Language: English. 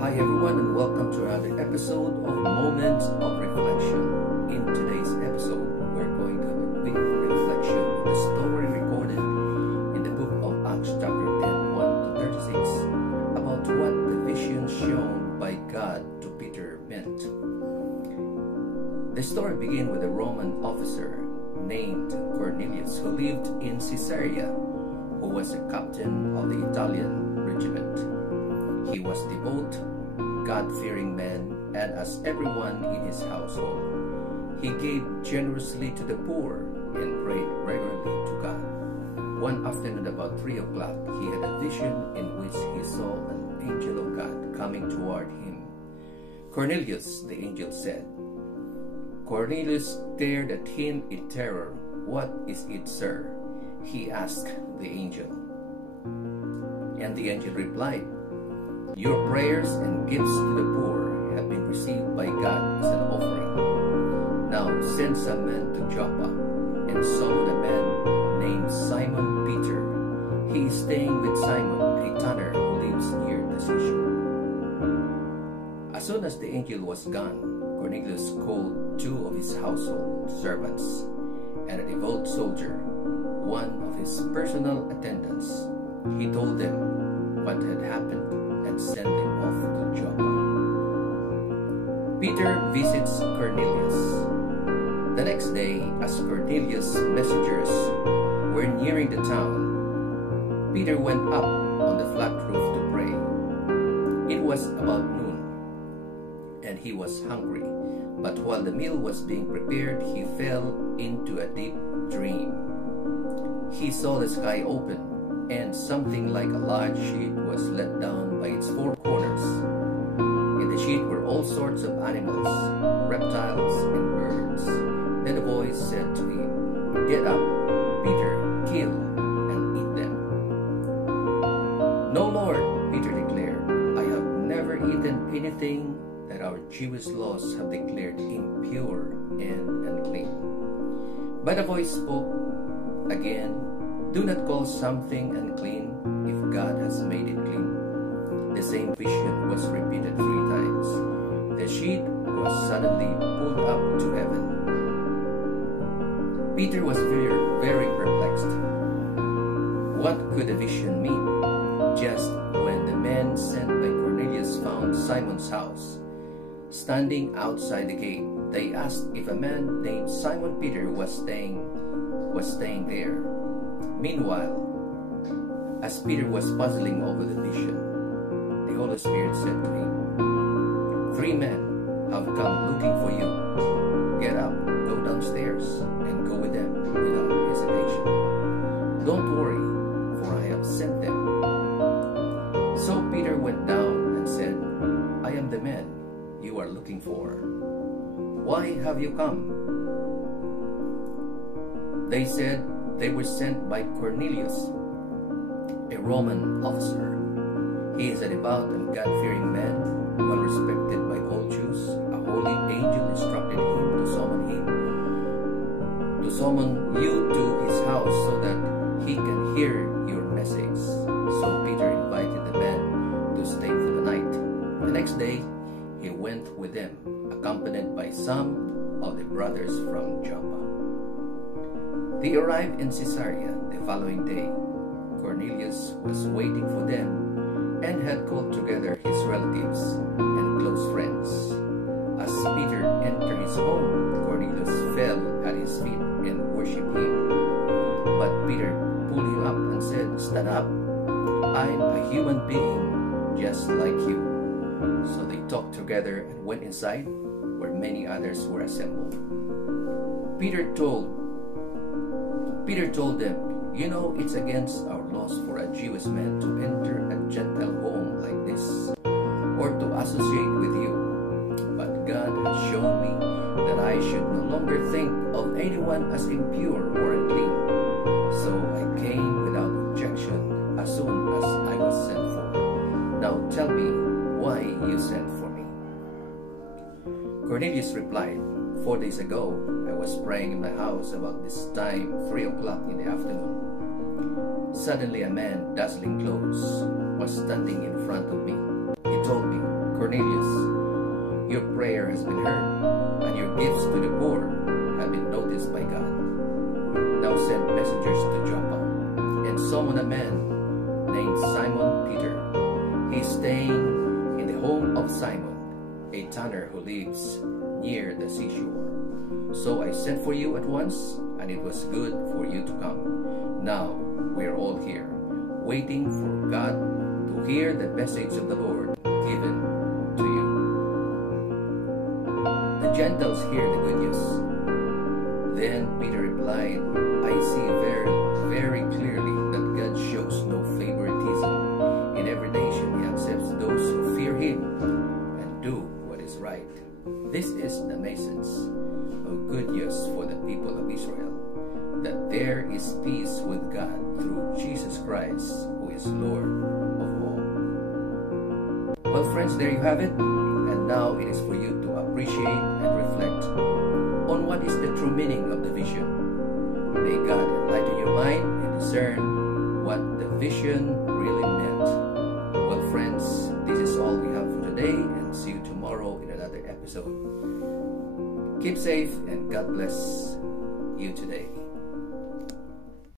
Hi everyone, and welcome to another episode of Moments of Reflection. In today's episode, we're going to have a quick reflection on the story recorded in the book of Acts chapter 10, 1 to 36 about what the vision shown by God to Peter meant. The story begins with a Roman officer named Cornelius who lived in Caesarea, who was a captain of the Italian regiment. He was devout, God-fearing man, and as everyone in his household, he gave generously to the poor and prayed regularly to God. One afternoon about 3 o'clock, he had a vision in which he saw an angel of God coming toward him. "Cornelius," the angel said. Cornelius stared at him in terror. "What is it, sir?" he asked the angel. And the angel replied, "Your prayers and gifts to the poor have been received by God as an offering. Now send some men to Joppa and summon a man named Simon Peter. He is staying with Simon, a tanner who lives near the seashore." As soon as the angel was gone, Cornelius called 2 of his household servants and a devout soldier, one of his personal attendants. He told them what had happened and sent him off to Joppa. Peter visits Cornelius. The next day, as Cornelius' messengers were nearing the town, Peter went up on the flat roof to pray. It was about noon, and he was hungry, but while the meal was being prepared, he fell into a deep dream. He saw the sky open, and something like a large sheet was let down by its 4 corners. In the sheet were all sorts of animals, reptiles, and birds. Then a voice said to him, "Get up, Peter, kill and eat them." "No, Lord," Peter declared, "I have never eaten anything that our Jewish laws have declared impure and unclean." But the voice spoke again, "Do not call something unclean if God has made it clean." The same vision was repeated 3 times. The sheet was suddenly pulled up to heaven. Peter was very perplexed. What could the vision mean? Just when the men sent by Cornelius found Simon's house, standing outside the gate, they asked if a man named Simon Peter was staying there. Meanwhile, as Peter was puzzling over the vision, the Holy Spirit said to him, 3 men have come looking for you. Get up, go downstairs, and go with them without hesitation. Don't worry, for I have sent them." So Peter went down and said, "I am the man you are looking for. Why have you come?" They said they were sent by Cornelius, a Roman officer. He is a devout and God-fearing man, well respected by all Jews. A holy angel instructed him to summon you to his house so that he can hear your message. So Peter invited the men to stay for the night. The next day, he went with them, accompanied by some of the brothers from Joppa. They arrived in Caesarea the following day. Cornelius was waiting for them and had called together his relatives and close friends. As Peter entered his home, Cornelius fell at his feet and worshipped him. But Peter pulled him up and said, "Stand up. I'm a human being just like you." So they talked together and went inside, where many others were assembled. Peter told them, "You know it's against our laws for a Jewish man to enter a Gentile home like this, or to associate with you. But God has shown me that I should no longer think of anyone as impure or unclean. So I came without objection as soon as I was sent for. Now tell me why you sent for me." Cornelius replied, 4 days ago, I was praying in my house about this time, 3 o'clock in the afternoon. Suddenly a man, dazzling clothes, was standing in front of me. He told me, Cornelius, your prayer has been heard, and your gifts to the poor have been noticed by God. Now send messengers to Joppa, and summon a man named Simon Peter. He is staying in the home of Simon, a tanner who lives near the seashore. So I sent for you at once, and it was good for you to come. Now we are all here, waiting for God to hear the message of the Lord given to you. The Gentiles hear the good news. Then Peter replied, I see very, very clearly that God shows no favoritism. In every nation he accepts those who fear him and do what is right. This is the message of good news for the people of Israel, that there is peace with God through Jesus Christ, who is Lord of all. Well, friends, there you have it. And now it is for you to appreciate and reflect on what is the true meaning of the vision. May God enlighten your mind and discern what the vision really meant. Well, friends, this is all we have for today, and see you tomorrow in another episode. Keep safe and God bless you today.